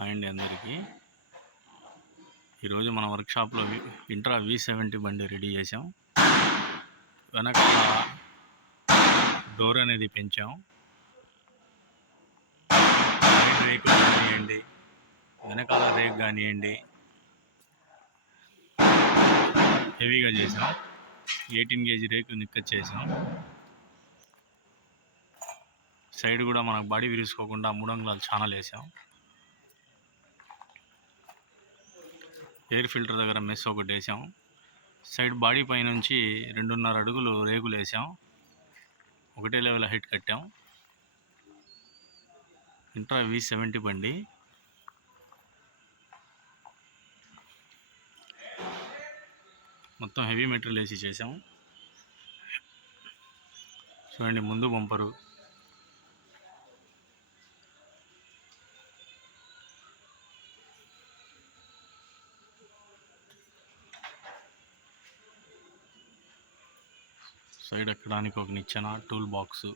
హాయ్ అండి అందరికీ. ఈరోజు మన వర్క్షాప్లో ఇంట్రా V70 బండి రెడీ చేసాం. వెనకాల డోర్ అనేది పెంచాం. సైడ్ రేకు కానివ్వండి, వెనకాల రేక్ కానివ్వండి హెవీగా చేసాం. 18 kg రేకు నిక్కచ్చు చేసాం. సైడ్ కూడా మనకు బాడీ విరుసుకోకుండా 3 అంగుళాలు ఛానల్ వేసాం. ఎయిర్ ఫిల్టర్ దగ్గర మెస్ ఒకటి వేసాం. సైడ్ బాడీ పై నుంచి 2.5 అడుగులు రేకులు వేసాం. ఒకటే లెవెల్ హైట్ కట్టాం. ఇంట్రా V70 బండి. మొత్తం హెవీ మెటీరియల్ వేసి చేసాం. చూడండి, ముందు బంపరు, సైడ్ ఎక్కడానికి ఒక నిచ్చెన, టూల్ బాక్స్,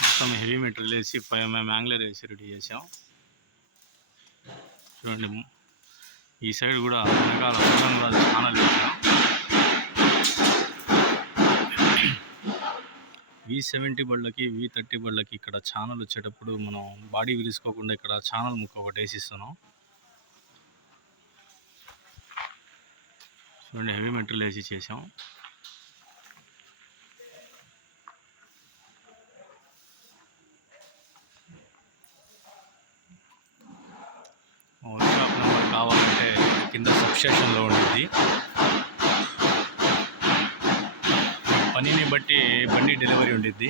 మొత్తం హెవీ మెటీరియల్ వేసి 5 mm యాంగ్లర్ వేసి రెడీ చేసాం. చూడండి, ఈ సైడ్ కూడా వెనకాల ఛానల్ వేసాం. V70 బళ్ళకి V30 బళ్ళకి ఇక్కడ ఛానల్ వచ్చేటప్పుడు మనం బాడీ విరుసుకోకుండా ఇక్కడ ఛానల్ ముక్క ఒకటి వేసిస్తున్నాం. చూడండి, హెవీ మెటీరియల్ వేసి చేసాం. వర్క్షాప్ నెంబర్ కావాలంటే కింద సబ్స్టేషన్లో ఉంటుంది. పనిని బట్టి బండి డెలివరీ ఉండిద్ది.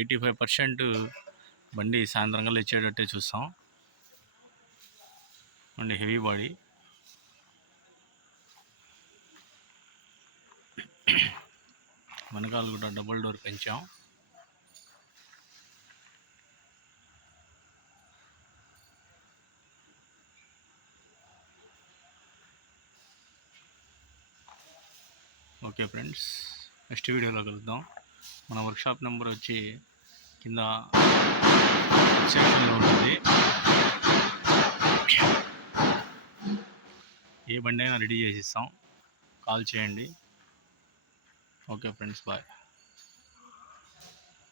85% బండి సాయంత్రం కల్లా ఇచ్చేటట్టే చూస్తాం. అండి, హెవీ బాడీ. వెనకాల కూడా డబుల్ డోర్ పెంచాం. ఓకే ఫ్రెండ్స్, నెక్స్ట్ వీడియోలో కలుద్దాం. మన వర్క్షాప్ నెంబర్ వచ్చి కింద సెక్షన్లో ఉంటుంది. ఏ బండి అయినా రెడీ చేసి ఇస్తాం. కాల్ చేయండి. Okay friends, bye.